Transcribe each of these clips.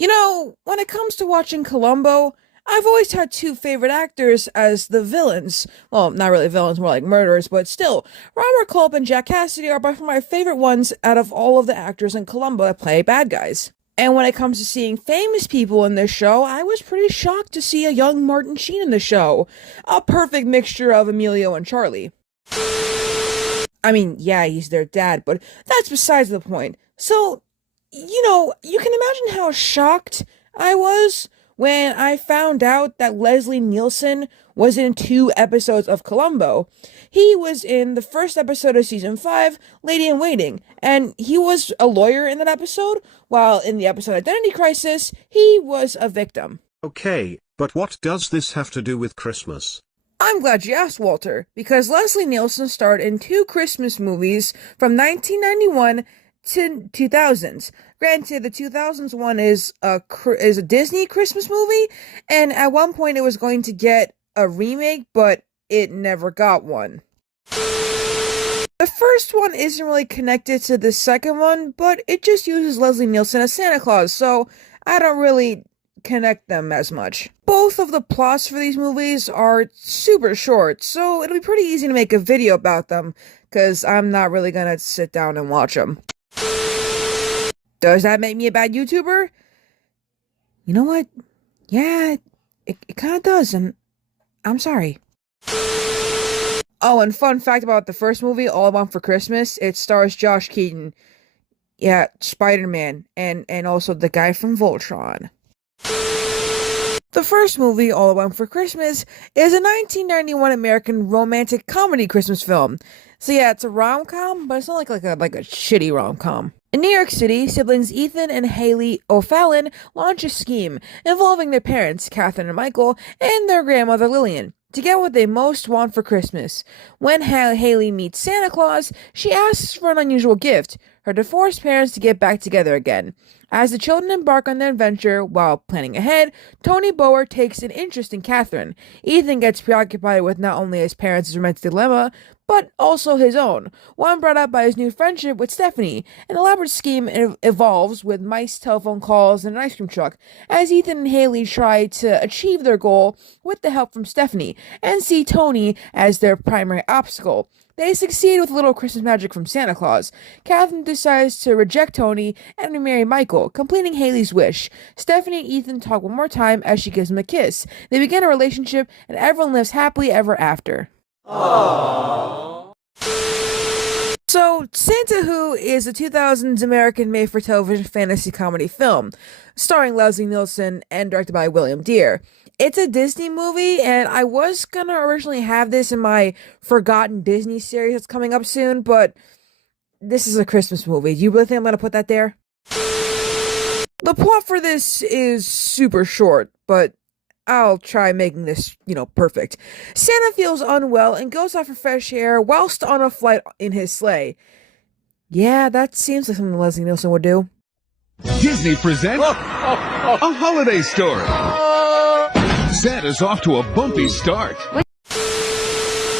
When it comes to watching Columbo, I've always had two favorite actors as the villains. Well, not really villains, more like murderers, but still, Robert Culp and Jack Cassidy are by far my favorite ones out of all of the actors in Columbo that play bad guys. And when it comes to seeing famous people in this show, I was pretty shocked to see a young Martin Sheen in the show. A perfect mixture of Emilio and Charlie. I mean, yeah, he's their dad, but that's besides the point. So, you can imagine how shocked I was when I found out that Leslie Nielsen was in two episodes of Columbo. He was in the first episode of season 5, Lady in Waiting, and he was a lawyer in that episode, while in the episode Identity Crisis, he was a victim. Okay, but what does this have to do with Christmas? I'm glad you asked, Walter, because Leslie Nielsen starred in two Christmas movies from 1991 to 2000s. Granted, the 2000s one is a Disney Christmas movie, and at one point it was going to get a remake, but it never got one. The first one isn't really connected to the second one, but it just uses Leslie Nielsen as Santa Claus, so I don't really connect them as much. Both of the plots for these movies are super short, so it'll be pretty easy to make a video about them, because I'm not really gonna sit down and watch them. Does that make me a bad YouTuber? You know what? Yeah, it kind of does, and I'm sorry. Oh, and fun fact about the first movie, All I Want for Christmas, it stars Josh Keaton. Yeah, Spider-Man, and also the guy from Voltron. The first movie, All I Want for Christmas, is a 1991 American romantic comedy Christmas film. So yeah, it's a rom-com, but it's not like a shitty rom-com. In New York City, siblings Ethan and Haley O'Fallon launch a scheme involving their parents, Catherine and Michael, and their grandmother Lillian, to get what they most want for Christmas. When Haley meets Santa Claus, she asks for an unusual gift, her divorced parents to get back together again. As the children embark on their adventure while planning ahead, Tony Bower takes an interest in Catherine. Ethan gets preoccupied with not only his parents' romantic dilemma, but also his own, one brought up by his new friendship with Stephanie. An elaborate scheme evolves with mice, telephone calls, and an ice cream truck, as Ethan and Haley try to achieve their goal with the help from Stephanie, and see Tony as their primary obstacle. They succeed with a little Christmas magic from Santa Claus. Catherine decides to reject Tony and remarry Michael, completing Haley's wish. Stephanie and Ethan talk one more time as she gives him a kiss. They begin a relationship, and everyone lives happily ever after. Aww. So, Santa Who is a 2000s American made-for-television fantasy comedy film, starring Leslie Nielsen and directed by William Deere. It's a Disney movie, and I was gonna originally have this in my Forgotten Disney series that's coming up soon, but this is a Christmas movie. Do you really think I'm gonna put that there? The plot for this is super short, but I'll try making this, perfect. Santa feels unwell and goes out for fresh air whilst on a flight in his sleigh. Yeah, that seems like something Leslie Nielsen would do. Disney presents a holiday story. Santa's off to a bumpy start.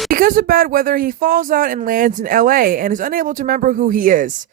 Because of bad weather, he falls out and lands in LA and is unable to remember who he is.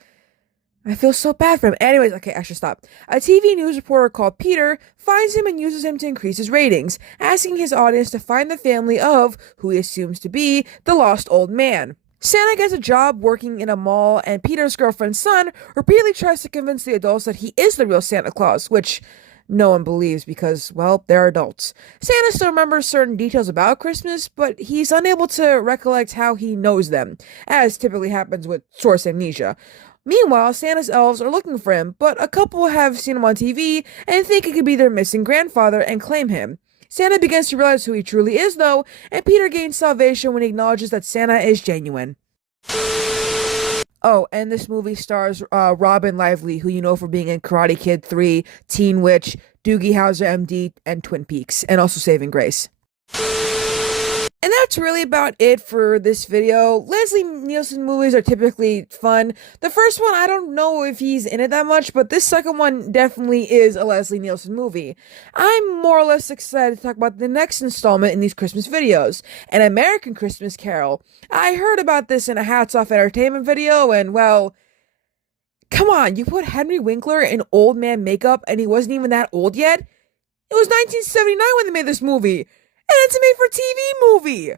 I feel so bad for him. Anyways, okay, I should stop. A TV news reporter called Peter finds him and uses him to increase his ratings, asking his audience to find the family of who he assumes to be the lost old man. Santa gets a job working in a mall, and Peter's girlfriend's son repeatedly tries to convince the adults that he is the real Santa Claus, which no one believes because, well, they're adults. Santa still remembers certain details about Christmas, but he's unable to recollect how he knows them, as typically happens with source amnesia. Meanwhile, Santa's elves are looking for him, but a couple have seen him on TV and think it could be their missing grandfather and claim him. Santa begins to realize who he truly is, though, and Peter gains salvation when he acknowledges that Santa is genuine. Oh, and this movie stars Robin Lively, who you know for being in Karate Kid 3, Teen Witch, Doogie Howser MD, and Twin Peaks, and also Saving Grace. And that's really about it for this video. Leslie Nielsen movies are typically fun. The first one, I don't know if he's in it that much, but this second one definitely is a Leslie Nielsen movie. I'm more or less excited to talk about the next installment in these Christmas videos, An American Christmas Carol. I heard about this in a Hats Off Entertainment video, and well, Come on, you put Henry Winkler in old man makeup and he wasn't even that old yet? It was 1979 when they made this movie, and it's a made-for-TV movie!